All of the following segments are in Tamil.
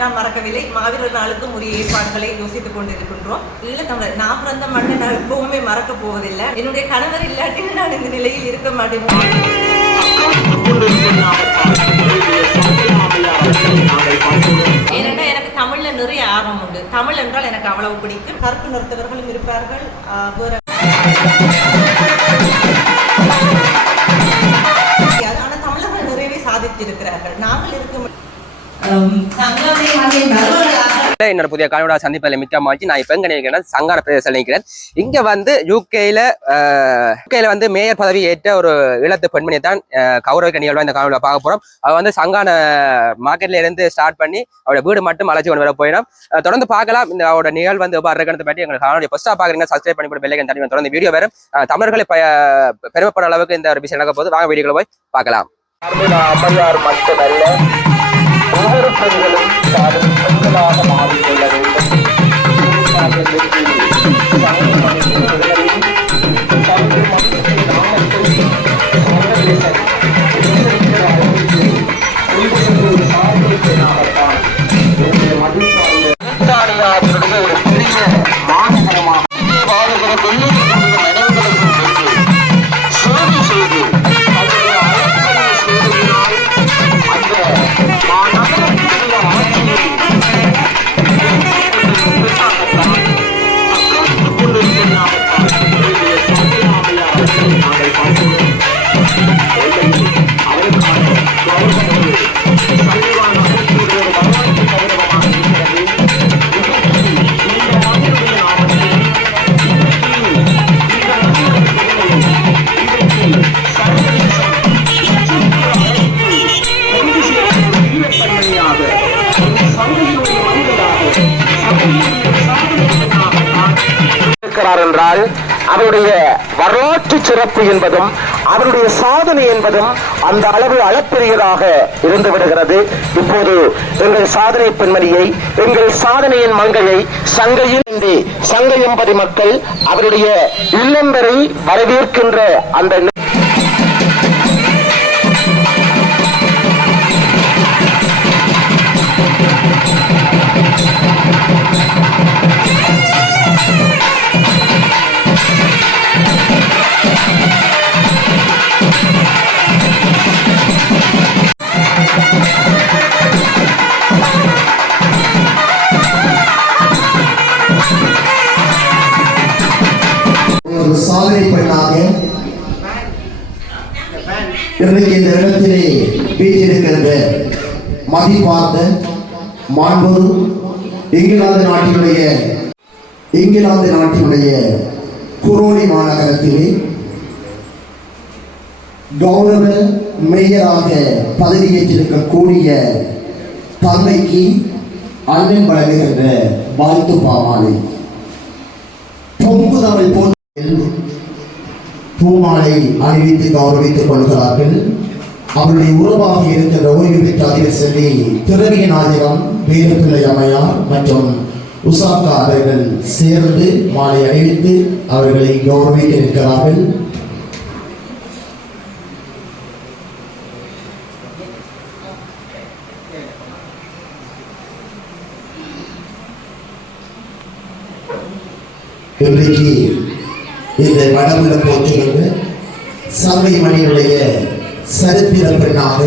நாம் மறக்கவில்லை. மாவீரர் நாளுக்கும் உரிய ஏற்பாடுகளை யோசித்துக் கொண்டிருக்கின்றோம். ஈழத்தமிழர் நான் பிறந்த மண்ணை நான் எப்பவுமே மறக்க போவதில்லை. என்னுடைய கணவர் இல்லாட்டி நான் இந்த நிலையில் இருக்க மாட்டேன். ஏனென்றால் எனக்கு தமிழ்ல நிறைய ஆர்வம் உண்டு. தமிழ் என்றால் எனக்கு அவ்வளவு பிடிக்கும். கருத்து நிறுத்தவர்களும் இருப்பார்கள். ஆனால் தமிழர்கள் நிறையவே சாதித்திருக்கிறார்கள். நாங்கள் இருக்கும் என்னோட புதிய காணொலி சந்திப்பதில் மிக்க மகிழ்ச்சி நான் இப்போ எங்க நினைக்கிறேன் சங்கான பிரதேசத்தில் நினைக்கிறேன் இங்க வந்து யூகேல யூகேல வந்து மேயர் பதவி ஏற்ற ஒரு இளத்து பெண்மணியை தான் கௌரவிக்க நிகழ்வா இந்த காணொலியில் பார்க்க போறோம். அவ வந்து சங்கான மார்க்கெட்ல இருந்து ஸ்டார்ட் பண்ணி அவரோட வீடு மட்டும் அழைச்சி கொண்டு வர போயிடும். தொடர்ந்து பார்க்கலாம். இந்த அவரோட நிகழ்வு வந்து எவ்வாறு இருக்கிறத பற்றி எங்களுக்கு காணொலி ஃபர்ஸ்டா பாக்குறீங்க சப்ஸ்கிரைப் பண்ணி போட்டு பெல்லைக்கன் தண்ணி தொடர்ந்து வீடியோ வரும். தமிழர்களை ப- பெருமைப்படுற அளவுக்கு இந்த ஒரு விஷயம் நடக்க போது வாங்க வீடியோக்குள்ள போய் பார்க்கலாம். அம்மையார் மட்டுமல்ல ஒவ்வொரு பெண்களும் தானும் பெண்களாக மாறிக்கொள்ள வேண்டும். அவருடைய வரலாற்று சிறப்பு என்பதும் அவருடைய சாதனை என்பதும் அந்த அளவு அளப்பெரியதாக இருந்து விடுகிறது. இப்போது எங்கள் சாதனை பெண்மணியை எங்கள் சாதனையின் மங்கையை சங்கையின் சங்க சங்கையம்பதி மக்கள் அவருடைய இல்லம் வரை வரவேற்கின்ற அந்த ஒரு சாதனை பெண்ணாக இன்றைக்கு இந்த இடத்திலே வீட்டிருக்கின்ற மதிப்பார்ந்த மாண்பு இங்கிலாந்து நாட்டினுடைய இங்கிலாந்து நாட்டினுடைய குரோனி மாநகரத்திலே கௌரவ மேயராக பதவியேற்றிருக்கக்கூடிய தந்தைக்கு அண்ணன் வழங்குகின்ற வாழ்த்து பாமாலை. பொங்கு தமிழ் போன்ற பூமாலை அணிவித்து கௌரவித்துக் கொள்கிறார்கள். அவருடைய உறவாக இருக்கின்ற ஓய்வு பெற்ற அதிபர் செல்வி திரவிய நாயகம் வீரப்பிள்ளை அம்மையார் மற்றும் உசாக்கா அவர்கள் சேர்ந்து மாலை அணிவித்து அவர்களை கௌரவிக்க இருக்கிறார்கள். இன்றைக்கு இந்த வடமுள்ள போற்றுகின்ற சங்கை மணியுடைய சரித்திர பெண்ணாக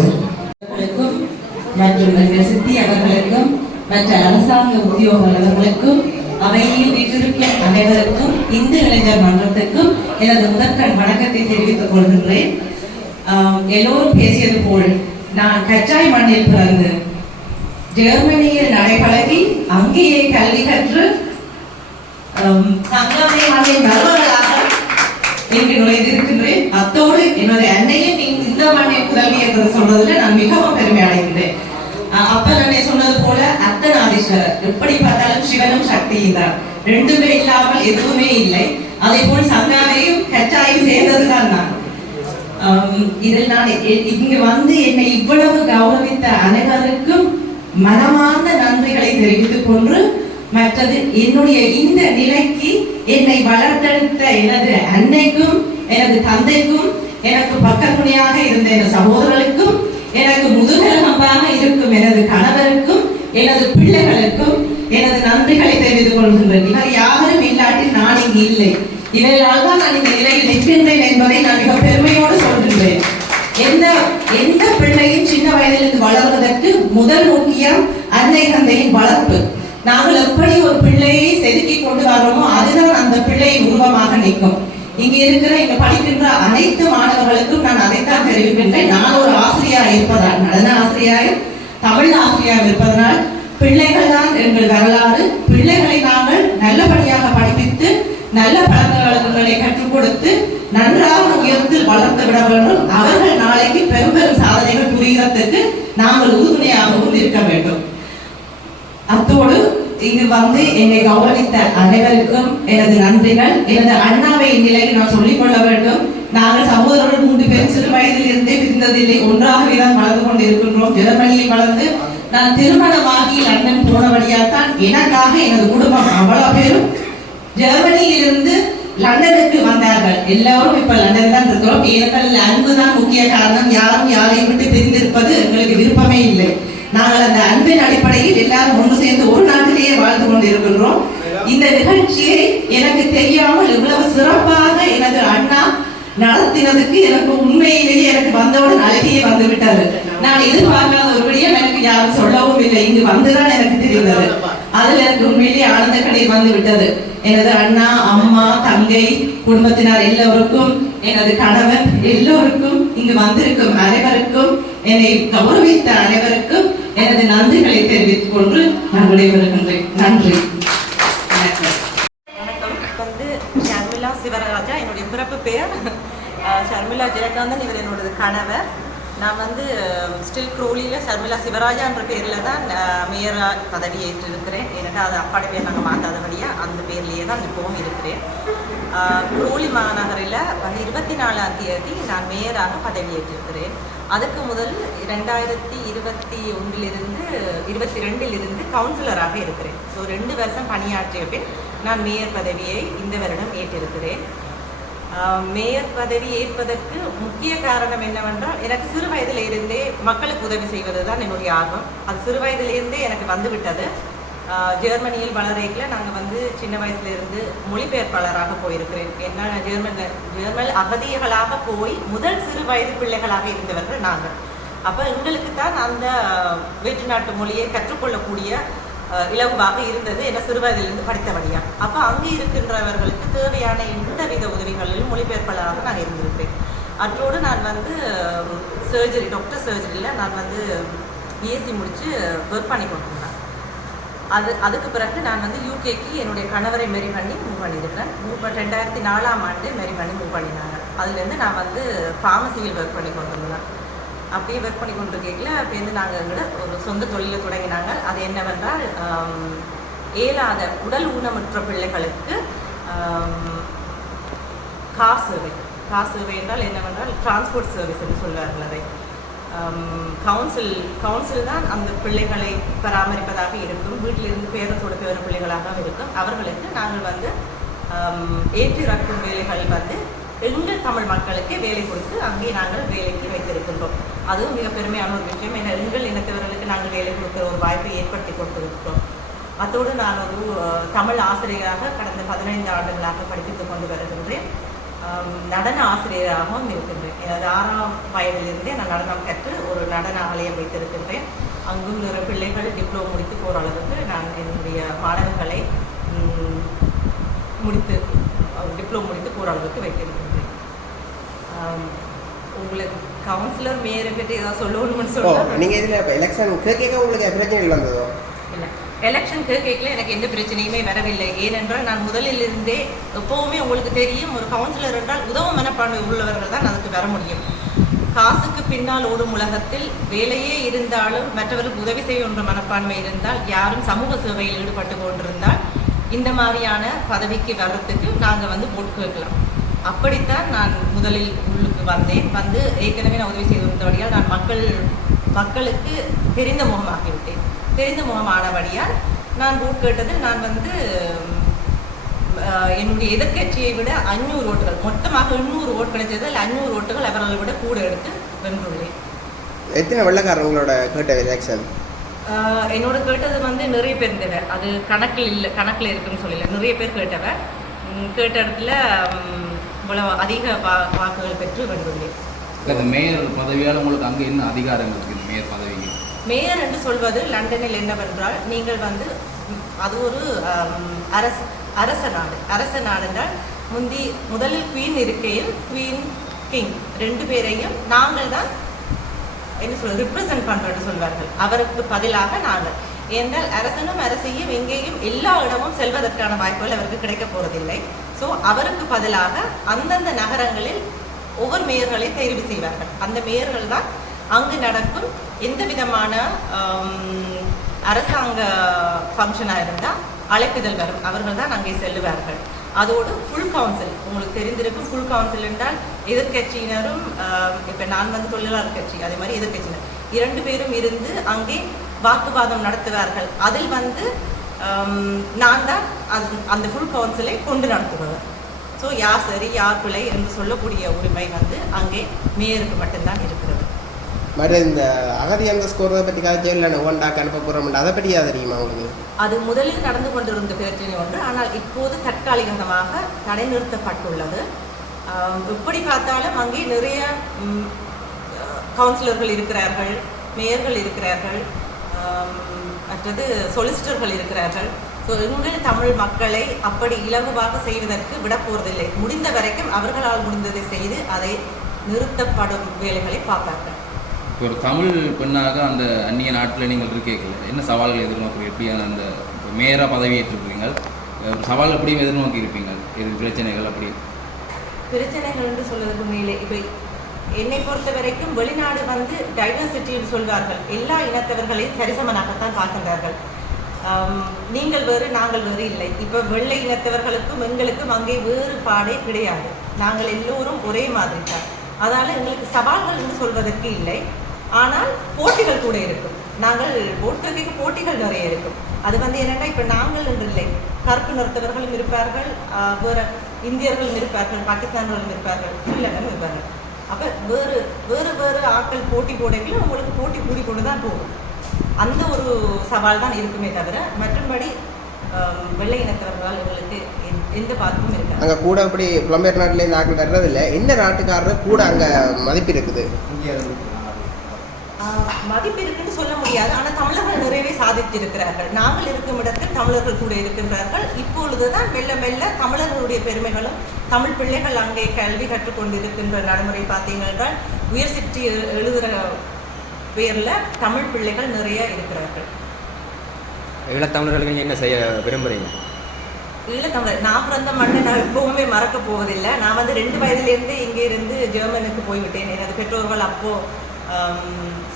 மற்றும் சித்தி அவர்களுக்கும் மற்ற அரசாங்க உத்தியோகர்களுக்கும் அவையில் வீட்டிருக்கும் அனைவருக்கும் இந்து இளைஞர் மன்றத்துக்கும் எனது முதற்கண் வணக்கத்தை தெரிவித்துக் கொள்கின்றேன். எல்லோரும் பேசியது போல் நான் கச்சாய் மண்ணில் பிறந்தேன் ஜெர்மனியில் நடைபழகி அங்கேயே கல்வி கற்று ஆம், சங்கமே மண்ணின் மருமகளாக இங்கு நுழைந்திருக்கின்றேன். அத்தோடு என்னுடைய அன்னையும் இங்கு இந்த மண்ணை புதல்வி என்று சொல்றதுல நான் மிகவும் பெருமை அடைகின்றேன். அஹ் அன்னை சொன்னது போல அர்த்தநாதீஸ்வரர் எப்படி பார்த்தாலும் சிவனும் சக்தியும் தான். ரெண்டுமே இல்லாமல் எதுவுமே இல்லை. அதே போல் சங்காமையும் கச்சாயும் சேர்ந்ததுதான் நான். இதில் நான் இங்கு வந்து என்னை இவ்வளவு கௌரவித்த அனைவருக்கும் மனமார்ந்த நன்றிகளை தெரிவித்துக் கொண்டு மற்றது என்னுடைய இந்த நிலைக்கு என்னை வளர்த்தெடுத்த எனது அன்னைக்கும் எனது தந்தைக்கும் எனக்கு பக்கத்துணையாக இருந்த எனது சகோதரர்களுக்கும் எனக்கு முதுகலகமாக இருக்கும் எனது கணவருக்கும் எனது பிள்ளைகளுக்கும் எனது நன்றிகளை தெரிவித்துக் கொள்கின்றேன். இவர் யாரும் இல்லாட்டி நான் இங்கு இல்லை. இவர்களால் தான் நான் இந்த நிலையில் நிற்கின்றேன் என்பதை நான் மிக பெருமையோடு எந்த எந்த பிள்ளையும் சின்ன வயதிலிருந்து வளர்வதற்கு முதல் முக்கியம் அன்னை தந்தையின் வளர்ப்பு. நாங்கள் எப்படி ஒரு பிள்ளையை செதுக்கி கொண்டு வரோமோ அதுதான் அந்த பிள்ளையின் உருவமாக நிற்கும். இங்க இருக்கிற இங்க படிக்கின்ற அனைத்து மாணவர்களுக்கும் நான் அதைத்தான் தெரிவிக்கின்றேன். நான் ஒரு ஆசிரியராக இருப்பதால் நடன ஆசிரியாக தமிழ் ஆசிரியராக இருப்பதனால் பிள்ளைகள் தான் எங்கள் வரலாறு. பிள்ளைகளை நாங்கள் நல்லபடியாக படிப்பித்து நல்ல பழக்க வழக்கங்களை கற்றுக் கொடுத்து நன்றாக உயர்ந்து வளர்த்து விட வேண்டும். அவர்கள் நாளைக்கு பெரும் பெரும் சாதனைகள் புரிகிறதுக்கு நாங்கள் உறுதுணையாகவும் இருக்க வேண்டும். அத்தோடு இங்கு வந்து என்னை கௌரவித்த அனைவருக்கும் எனது நன்றிகள். எனது அண்ணாவை இந்நிலையில் நான் சொல்லிக் கொள்ள வேண்டும். நாங்கள் சகோதரர்கள் மூன்று பேரும் சிறு வயதில் இருந்தே பிரிந்ததில்லை. ஒன்றாகவே தான் வளர்ந்து கொண்டு இருக்கின்றோம் ஜெர்மனியில் வளர்ந்து நான் திருமணமாகி லண்டன் போன வழியாத்தான் எனக்காக எனது குடும்பம் அவ்வளவு பேரும். ஜெர்மனியிலிருந்து லண்டனுக்கு வந்தார்கள். எல்லாரும் இப்ப லண்டன் தான் இருக்கிறோம். ஏனென்றால் அன்பு தான் முக்கிய காரணம். யாரும் யாரையும் விட்டு பிரிந்திருப்பது எங்களுக்கு விருப்பமே இல்லை. நாங்கள் அந்த அன்பின் அடிப்படையில் எல்லாரும் ஒன்று சேர்ந்து ஒரு நாட்டிலேயே வாழ்ந்து கொண்டிருக்கின்றோம். இந்த நிகழ்ச்சியை எனக்கு தெரியாமல் இவ்வளவு சிறப்பாக எனது அண்ணா நடத்தினதுக்கு எனக்கு உண்மையிலேயே எனக்கு வந்தவுடன் அழகியே வந்து விட்டாரு நான் எதிர்பார்க்காத ஒரு விடயம் எனக்கு யாரும் சொல்லவும் இல்லை. இங்கு வந்துதான் எனக்கு தெரிந்தது. அதுல எனக்கு உண்மையிலேயே ஆனந்த கடை வந்து விட்டது. எனது அண்ணா அம்மா தங்கை குடும்பத்தினர் எல்லோருக்கும் எனது கணவன் எல்லோருக்கும் இங்கு வந்திருக்கும் அனைவருக்கும் என்னை கௌரவித்த அனைவருக்கும் எனது நன்றிகளை தெரிவித்துக் கொண்டு நான் விடைபெறுகின்றேன் நன்றி. வணக்கம். வந்து சிவராஜா என்னுடைய பிறப்பு பெயர் ஷர்மிளா ஜெயகாந்தன். இவர் என்னோடது கணவர். நான் வந்து ஸ்டில் க்ரோலியில் ஷர்மிளா சிவராஜான்ற பேரில் தான் மேயராக பதவி ஏற்றிருக்கிறேன். ஏன்னா அது அப்பாடி பேர் நாங்கள் மாற்றாதபடியாக அந்த பேர்லேயே தான் இப்போவும் இருக்கிறேன். க்ரோலி மாநகரில் வந்து இருபத்தி நாலாம் தேதி நான் மேயராக பதவி ஏற்றிருக்கிறேன். அதுக்கு முதல் ரெண்டாயிரத்தி இருபத்தி ஒன்றிலிருந்து இருபத்தி ரெண்டிலிருந்து கவுன்சிலராக இருக்கிறேன். ஸோ ரெண்டு வருஷம் பணியாற்றிய பின் நான் மேயர் பதவியை இந்த வருடம் ஏற்றிருக்கிறேன். மேயர் பதவி ஏற்பதற்கு முக்கிய காரணம் என்னவென்றால் எனக்கு சிறு வயதில் இருந்தே மக்களுக்கு உதவி செய்வது தான் என்னுடைய ஆர்வம். அது சிறு வயதிலிருந்தே எனக்கு வந்துவிட்டது. ஜெர்மனியில் வளரேக்கில் நாங்கள் வந்து சின்ன வயசுலேருந்து மொழிபெயர்ப்பாளராக போயிருக்கிறேன். என்ன ஜெர்மனில் ஜெர்மன் அகதிகளாக போய் முதல் சிறு வயது பிள்ளைகளாக இருந்தவர்கள் நாங்கள். அப்போ எங்களுக்கு தான் அந்த வேற்று நாட்டு மொழியை கற்றுக்கொள்ளக்கூடிய இலகுவாக இருந்தது என்ன சிறுவயதிலிருந்து படித்தபடியாக அப்போ அங்கே இருக்கின்றவர்களுக்கு தேவையான எந்த வித உதவிகளிலும் மொழிபெயர்ப்பாளராக நான் இருந்திருப்பேன். அற்றோடு நான் வந்து சர்ஜரி டாக்டர் சர்ஜரியில் நான் வந்து பிஎஸ்சி முடித்து ஒர்க் பண்ணி கொண்டிருந்தேன். அது அதுக்கு பிறகு நான் வந்து யூகேக்கு என்னுடைய கணவரை மெரி பண்ணி மூவ் பண்ணியிருக்கிறேன் மூவ் ரெண்டாயிரத்தி நாலாம் ஆண்டு மெரி பண்ணி மூவ் பண்ணினாங்க. அதுலேருந்து நான் வந்து ஃபார்மசியில் ஒர்க் பண்ணி கொண்டிருந்தேன். அப்படியே ஒர்க் பண்ணி கொண்டிருக்கல அப்போ வந்து நாங்கள் எங்களோட ஒரு சொந்த தொழிலை தொடங்கினாங்க. அது என்னவென்றால் ஆம், இயலாத உடல் ஊனமுற்ற பிள்ளைகளுக்கு கார் சேவை கார் சேவை என்றால் என்னவென்றால் டிரான்ஸ்போர்ட் சர்வீஸ் என்று சொல்வார்கள் அதை. கவுன்சில் கவுன்சில் தான் அந்த பிள்ளைகளை பராமரிப்பதாக இருக்கும். வீட்டிலிருந்து பேரத்தோடு பேர பிள்ளைகளாக இருக்கும். அவர்களுக்கு நாங்கள் வந்து ஏற்றி ரக்கும் வேலைகள் வந்து எங்கள் தமிழ் மக்களுக்கு வேலை கொடுத்து அங்கே நாங்கள் வேலைக்கு வைத்திருக்கின்றோம். அதுவும் மிக பெருமையான ஒரு விஷயம். ஏன்னா எங்கள் இனத்தவர்களுக்கு நாங்கள் வேலை கொடுக்குற ஒரு வாய்ப்பை ஏற்படுத்தி கொடுத்துருக்கிறோம் அத்தோடு நான் ஒரு தமிழ் ஆசிரியராக கடந்த பதினைந்து ஆண்டுகளாக படிப்பித்துக் கொண்டு வருகின்றேன். நடன ஆசிரியராகவும் இருக்கின்றேன். எனது ஆறாம் வயதிலிருந்தே நான் நடனம் கற்று ஒரு நடன ஆலயம் வைத்திருக்கின்றேன். அங்கும் பிள்ளைகள் டிப்ளமோ முடித்து போகிற அளவுக்கு நான் என்னுடைய மாணவர்களை முடித்து டிப்ளமோ முடித்து போகிற அளவுக்கு வைத்திருக்கின்றேன். உங்களுக்கு கவுன்சிலர் மேயரை பற்றி ஏதாவது சொல்லணும்னு ஓ சொல்லுங்கள் நீங்கள் இதில் இப்போ எலெக்ஷன் கேட்க உங்களுக்கு பிரச்சனைகள் வந்ததோ? இல்லை. எலெக்ஷன் கேட்கல எனக்கு எந்த பிரச்சனையுமே வரவில்லை. ஏனென்றால் நான் முதலில் இருந்தே எப்போவுமே உங்களுக்கு தெரியும் ஒரு கவுன்சிலர் என்றால் உதவும் மனப்பான்மை உள்ளவர்கள் தான் அதுக்கு வர முடியும். காசுக்கு பின்னால் ஓடும் உலகத்தில் வேலையே இருந்தாலும் மற்றவர்களுக்கு உதவி செய்கின்ற மனப்பான்மை இருந்தால் யாரும் சமூக சேவையில் ஈடுபட்டு கொண்டிருந்தால் இந்த மாதிரியான பதவிக்கு வர்றதுக்கு நாங்கள் வந்து ஓட்டு கேட்கலாம். அப்படித்தான் நான் முதலில் உள்ளுக்கு வந்தேன். வந்து ஏற்கனவே நான் உதவி செய்து வந்தபடியால் நான் மக்கள் மக்களுக்கு தெரிந்த முகமாகிவிட்டேன். தெரிந்த முகமானபடியால் நான் ஓட் கேட்டதில் நான் வந்து என்னுடைய எதிர்க்கட்சியை விட அஞ்சூறு ஓட்டுகள் மொத்தமாக எண்ணூறு ஓட்டு கிடைச்சதில் அஞ்சூறு ஓட்டுகள் அவர்களை விட கூட எடுத்து வென்றுள்ளேன். எத்தனை வெள்ளக்காரங்களோட கேட்ட எலெக்ஷன் என்னோட கேட்டது வந்து நிறைய பேர் இருந்தவ அது கணக்கில் இல்லை கணக்கில் இருக்குன்னு சொல்லல. நிறைய பேர் கேட்டவ ம், கேட்ட இடத்துல ம், இவ்வளவு அதிக வாக்குகள் பெற்று வென்றுள்ளேன் இந்த மேயர் பதவியால் உங்களுக்கு அங்கே என்ன அதிகாரம் இருக்குது மேயர் பதவிக்கு? மேயர் என்று சொல்வது லண்டனில் என்னவென்றால் நீங்கள் வந்து அது ஒரு அரச அரச நாடு. அரச நாடு என்றால் முந்தி முதலில் குவீன் இருக்கையில் குவீன் கிங் ரெண்டு பேரையும் நாங்கள் தான் என்ன சொல்ல ரிப்ரசன்ட் பண்றோம்னு சொல்வார்கள். அவருக்கு பதிலாக நாங்கள். ஏனென்றால் அரசனும் அரசியும் எங்கேயும் எல்லா இடமும் செல்வதற்கான வாய்ப்புகள் அவருக்கு கிடைக்க போவதில்லை. ஸோ அவருக்கு பதிலாக அந்தந்த நகரங்களில் ஒவ்வொரு மேயர்களை தெரிவு செய்வார்கள். அந்த மேயர்கள் தான் அங்கு நடக்கும் எந்த விதமான அரசாங்க ஃபங்க்ஷனாக இருந்தால் அழைப்பிதழ் வரும். அவர்கள் தான் அங்கே செல்லுவார்கள். அதோடு ஃபுல் கவுன்சில் உங்களுக்கு தெரிந்திருக்கும் ஃபுல் கவுன்சில் என்றால் எதிர்க்கட்சியினரும் இப்போ நான் வந்து தொழிலாளர் கட்சி அதே மாதிரி எதிர்கட்சியினர் இரண்டு பேரும் இருந்து அங்கே வாக்குவாதம் நடத்துவார்கள். அதில் வந்து நான் தான் அது அந்த ஃபுல் கவுன்சிலை கொண்டு நடத்துபவர். ஸோ யார் சரி யார் பிழை என்று சொல்லக்கூடிய உரிமை வந்து அங்கே மேயருக்கு மட்டும்தான் இருக்கிறது. மற்ற இந்த அகதி அந்த ஸ்கோரை பற்றி இல்லை ஒன்றாக்க அனுப்ப போகிறோம் அதை பற்றி தெரியுமா உங்களுக்கு? அது முதலில் நடந்து கொண்டிருந்த பிரச்சனை ஒன்று. ஆனால் இப்போது தற்காலிகமாக தடை நிறுத்தப்பட்டுள்ளது. எப்படி பார்த்தாலும் அங்கே நிறைய கவுன்சிலர்கள் இருக்கிறார்கள் மேயர்கள் இருக்கிறார்கள். மற்றது சொலிசிட்டர்கள் இருக்கிறார்கள். ஸோ எங்கள் தமிழ் மக்களை அப்படி இலகுவாக செய்வதற்கு விட போவதில்லை முடிந்த வரைக்கும் அவர்களால் முடிந்ததை செய்து அதை நிறுத்தப்படும் வேலைகளை பார்ப்பார்கள் இப்போ ஒரு தமிழ் பெண்ணாக அந்த அந்நிய நாட்டில் நீங்கள் இருக்கீங்க என்ன சவால்கள் எதிர்நோக்கி எப்படியான அந்த மேயராக பதவி ஏற்றிருக்கிறீங்க ஒரு சவால் எப்படியும் எதிர்நோக்கி இருப்பீங்க இது பிரச்சனைகள் அப்படி. பிரச்சனைகள் என்று சொல்வதற்கு மேலே இப்போ என்னை பொறுத்த வரைக்கும் வெளிநாடு வந்து டைவர்சிட்டின்னு சொல்வார்கள். எல்லா இனத்தவர்களையும் சரிசமனாகத்தான் பார்க்கின்றார்கள் நீங்கள் வேறு நாங்கள் வேறு இல்லை. இப்போ வெள்ளை இனத்தவர்களுக்கும் எங்களுக்கும் அங்கே வேறுபாடே கிடையாது. நாங்கள் எல்லோரும் ஒரே மாதிரி தான் அதனால் எங்களுக்கு சவால்கள் என்று சொல்வதற்கு இல்லை. ஆனால் போட்டிகள் கூட இருக்கும். நாங்கள் போட்டிக்கு போட்டிகள் நிறைய இருக்கும். அது வந்து என்னென்னா இப்போ நாங்கள் என்று இல்லை. கருப்பு நிறுத்தவர்களும் இருப்பார்கள் வேறு இந்தியர்களும் இருப்பார்கள் பாகிஸ்தான்களும் இருப்பார்கள் ஸ்ரீலங்கனும் இருப்பார்கள். அப்போ வேறு வேறு வேறு ஆட்கள் போட்டி போடைகளும் உங்களுக்கு போட்டி கூடி கொண்டு தான் போகும். அந்த ஒரு சவால் தான் இருக்குமே தவிர மற்றபடி வெள்ளை இனத்தவர்களால் எங்களுக்கு எந்த- எந்த பாதிப்பும் இருக்காது. அங்கே கூட அப்படி புலம்பெயர் நாட்டிலேருந்து ஆட்கள் வர்றதில்ல எந்த நாட்டுக்காரர் கூட அங்கே மதிப்பு இருக்குது? ஆஹ் மதிப்பு இருக்குன்னு சொல்ல முடியாது. ஆனால் தமிழர்கள் நிறையவே சாதித்திருக்கிறார்கள். நாங்கள் இருக்கும் இடத்தில் தமிழர்கள் கூட இருக்கின்றார்கள். இப்பொழுதுதான் மெல்ல மெல்ல தமிழர்களுடைய பெருமைகளும் தமிழ் பிள்ளைகள் அங்கே கல்வி கற்றுக்கொண்டு இருக்கின்ற நடைமுறை பார்த்தீங்க என்றால் உயர் சிற்றி எழு- எழுதுகிற பேரில் தமிழ் பிள்ளைகள் நிறைய இருக்கிறார்கள். ஈழத்தமிழர்களுக்கு நீங்க என்ன செய்ய விரும்புறீங்க? ஈழத்தமிழர் நான் பிறந்த மண்ணை நான் எப்பவுமே மறக்க போவதில்லை. நான் வந்து ரெண்டு வயதிலேருந்து இங்கே இருந்து ஜெர்மனுக்கு போய்விட்டேன். எனது பெற்றோர்கள் அப்போ ஆம்,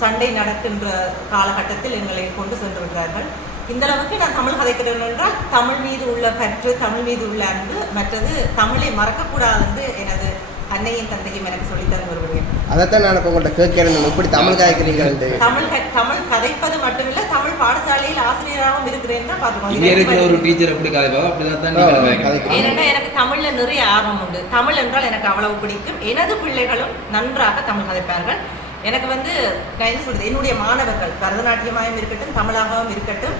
சண்டை நடக்கின்ற காலகட்டத்தில் எங்களை கொண்டு சென்று விட்டார்கள். இந்த அளவுக்கு நான் தமிழ் கதைக்கிறேன் என்றால் தமிழ் மீது உள்ள பற்று தமிழ் மீது உள்ள அன்பு மற்றது தமிழை மறக்கக்கூடாது என்று எனது அன்னையும் தந்தையும் எனக்கு சொல்லித் தந்து வருவேன் அதைத்தான் நான் இப்போ உங்கள்கிட்ட கேட்கிறேன். இப்படி தமிழ் காய்க்கிறீங்கன்ட்டு தமிழ் தமிழ் கதைப்பது மட்டுமில்லை தமிழ் பாடசாலையில் ஆசிரியராகவும் இருக்கிறேன் தான் ஒரு டீச்சர் எப்படி கதைப்பாங்க அப்படி தான் நீங்கள் கதைக்கிறீங்க. கதைக்கிறீங்க. ஏனென்றா எனக்கு தமிழ்ல நிறைய ஆர்வம் உண்டு. தமிழ் என்றால் எனக்கு அவ்வளவு பிடிக்கும். எனது பிள்ளைகளும் நன்றாக தமிழ் கதைப்பார்கள். எனக்கு வந்து நான் என்ன சொல்றது என்னுடைய மாணவர்கள் பரதநாட்டியமாகவும் இருக்கட்டும் தமிழாகவும் இருக்கட்டும்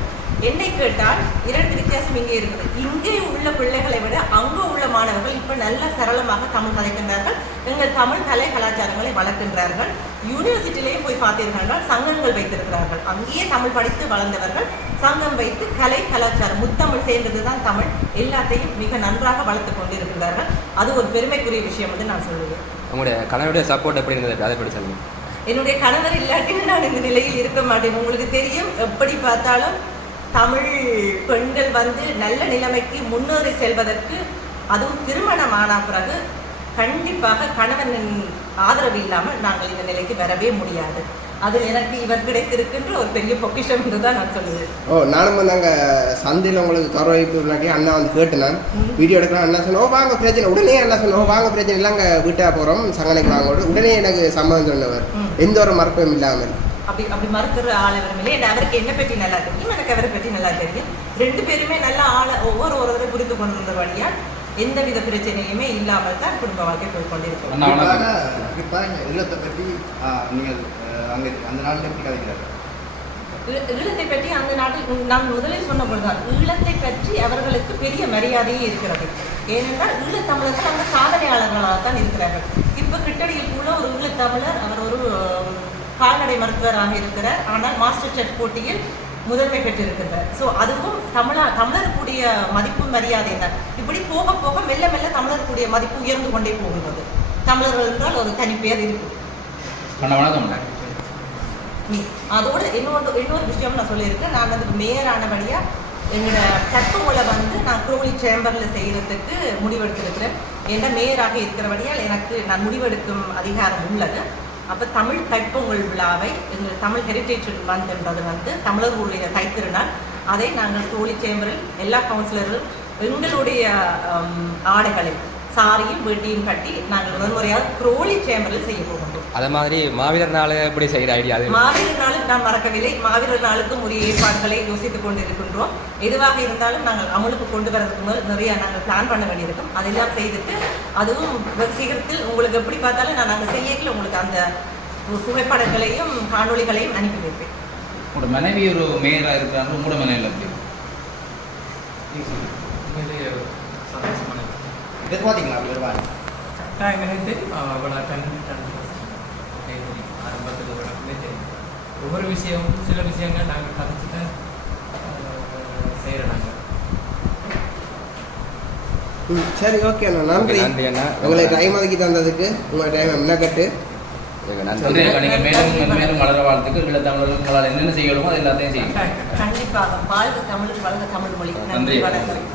என்னை கேட்டால் இரண்டு வித்தியாசம் இங்கே இருக்குது. இங்கே உள்ள பிள்ளைகளை விட அங்கே உள்ள மாணவர்கள் இப்போ நல்ல சரளமாக தமிழ் கலைக்கின்றார்கள் எங்கள் தமிழ் கலை கலாச்சாரங்களை வளர்க்கின்றார்கள். யூனிவர்சிட்டியிலேயே போய் பார்த்தீர்கள் சங்கங்கள் வைத்திருக்கிறார்கள். அங்கேயே தமிழ் படித்து வளர்ந்தவர்கள். சங்கம் வைத்து கலை கலாச்சாரம் முத்தமிழ் சேர்ந்தது தான் தமிழ். எல்லாத்தையும் மிக நன்றாக வளர்த்து கொண்டு இருக்கின்றார்கள் அது ஒரு பெருமைக்குரிய விஷயம் வந்து நான் சொல்லுவேன். உங்களுடைய கலையுடைய சப்போர்ட் எப்படி இருந்தது? அதை பற்றி சொல்லுங்க? என்னுடைய கணவர் இல்லாட்டியும் நான் இந்த நிலையில் இருக்க மாட்டேன். உங்களுக்கு தெரியும் எப்படி பார்த்தாலும் தமிழ் பெண்கள் வந்து நல்ல நிலைமைக்கு முன்னேறி செல்வதற்கு அதுவும் திருமணம் ஆன பிறகு கண்டிப்பாக கணவனின் ஆதரவு இல்லாமல் நாங்கள் இந்த நிலைக்கு வரவே முடியாது. அதில் எனக்கு இவர் கிடைத்திருக்கின்ற ஒரு பெரிய பொக்கிஷம் என்று தான் நான் சொல்லுவேன். ஓ நானும் வந்து அங்கே சந்தையில் உங்களுக்கு கௌரவிப்பு இல்லாட்டி அண்ணா வந்து கேட்டு நான் வீடியோ எடுக்கலாம் அண்ணா சொன்னோம் ஓ வாங்க பிரச்சனை உடனே அண்ணா சொன்னோம் "ஓ, வாங்க பிரச்சனை இல்லை அங்கே வீட்டாக போகிறோம் சங்கனைக்கு வாங்க உடனே எனக்கு சம்மதம் சொன்னவர். எந்த ஒரு மறப்பும் இல்லாமல். அப்படி அப்படி மறுக்கிற ஆள் எவரும் இல்லை. அவருக்கு என்ன பற்றி நல்லா தெரியும் எனக்கு அவரை பற்றி நல்லா தெரியும். ரெண்டு பேருமே நல்ல ஆளை ஒவ்வொரு ஒருவரை புரிந்து கொண்டிருந்த வழியால் எந்தவித பிரச்சனையுமே இல்லாமல் தான் குடும்ப வாழ்க்கை போய் வணக்கம். குறிப்பாக ஈழத்தை பற்றி நீங்கள் அங்கே அந்த நாட்டில் எப்படி கதைக்கிறார்கள் ஈழத்தை பற்றி அந்த நாட்டில் நான் முதலில் சொன்ன பொழுதுதான் ஈழத்தை பற்றி அவர்களுக்கு பெரிய மரியாதையே இருக்கிறது. ஏனென்றால் ஈழத்தமிழர்கள் அந்த சாதனையாளர்களாக தான் இருக்கிறார்கள். இப்போ கிட்டடியில் கூட ஒரு ஈழத்தமிழர் அவர் ஒரு கால்நடை மருத்துவராக இருக்கிறார். ஆனால் மாஸ்டர் செஃப் போட்டியில் முதன்மை பெற்றிருக்கிறார் ஸோ அதுவும் தமிழா தமிழருக்குரிய மதிப்பு மரியாதை தான். இப்படி போக போக மெல்ல மெல்ல தமிழருக்குரிய மதிப்பு உயர்ந்து கொண்டே போகின்றது தமிழர்கள் என்றால் ஒரு தனிப்பெயர் இருக்கும். அண்ணா வணக்கம். அதோட இன்னொரு இன்னொரு விஷயம் நான் சொல்லியிருக்கேன். நான் வந்து மேயர் ஆனபடியாக எங்களோட கற்பங்களை வந்து நான் குரோலி சேம்பரில் செய்கிறதுக்கு முடிவெடுத்திருக்கிறேன். ஏன்னா மேயராக இருக்கிறபடியால் எனக்கு நான் முடிவெடுக்கும் அதிகாரம் உள்ளது. அப்போ தமிழ் தைப்பொங்கல் விழாவை எங்கள் தமிழ் ஹெரிட்டேஜ் மந்த் என்பது வந்து தமிழர்களுடைய தைத்திருநாள். அதை நாங்கள் தோழி சேம்பரில் எல்லா கவுன்சிலர்களும் எங்களுடைய ஹம், ஆடைகளில் சாரியும் வேட்டியும் கட்டி நாங்கள் முதல் முறையாக குரோலி சேம்பரில் செய்ய போகின்றோம். அதே மாதிரி மாவீரர் நாள் எப்படி செய்கிற ஐடியா அது? மாவீரர் நாளுக்கு நாம் மறக்கவில்லை. மாவீரர் நாளுக்கும் உரிய ஏற்பாடுகளை யோசித்துக் கொண்டிருக்கின்றோம். எதுவாக இருந்தாலும் நாங்கள் அமலுக்கு கொண்டு வரதுக்கு முதல் நிறைய நாங்கள் பிளான் பண்ண வேண்டியிருக்கும். அதெல்லாம் செய்துட்டு அதுவும் சீக்கிரத்தில் உங்களுக்கு எப்படி பார்த்தாலும் நான் நாங்கள் செய்யல உங்களுக்கு அந்த புகைப்படங்களையும் காணொளிகளையும் அனுப்பி வைப்பேன். உங்களோட மனைவி ஒரு மேயராக இருக்கிறாங்க உங்களோட மனைவியில் எப்படி? எதிர்பார்த்தீங்களா அப்படி வருவாங்க எனக்கு தெரியும். அவளை கண்டுட்டாங்க தெரியும் ஆரம்பத்தில் விளக்கமே தெரியும். ஒவ்வொரு விஷயமும் சில விஷயங்கள் நாங்கள் கதைச்சு தான் செய்கிறோம் நாங்கள் ம் சரி ஓகே அண்ணா. நன்றி. நன்றி அண்ணா. உங்களை டைம் ஒதுக்கி தந்ததுக்கு உங்களை டைம் என்ன கட்டு நன்றி நீங்கள் மேலும் மேலும் வளர வாழ்த்துக்கு ஈழத்தமிழர்கள் உங்களால் என்னென்ன செய்யணுமோ அது எல்லாத்தையும் செய்யுங்க. கண்டிப்பாக வாழ்க தமிழ் வளர்க தமிழ் மொழி. நன்றி. நன்றி வணக்கம்.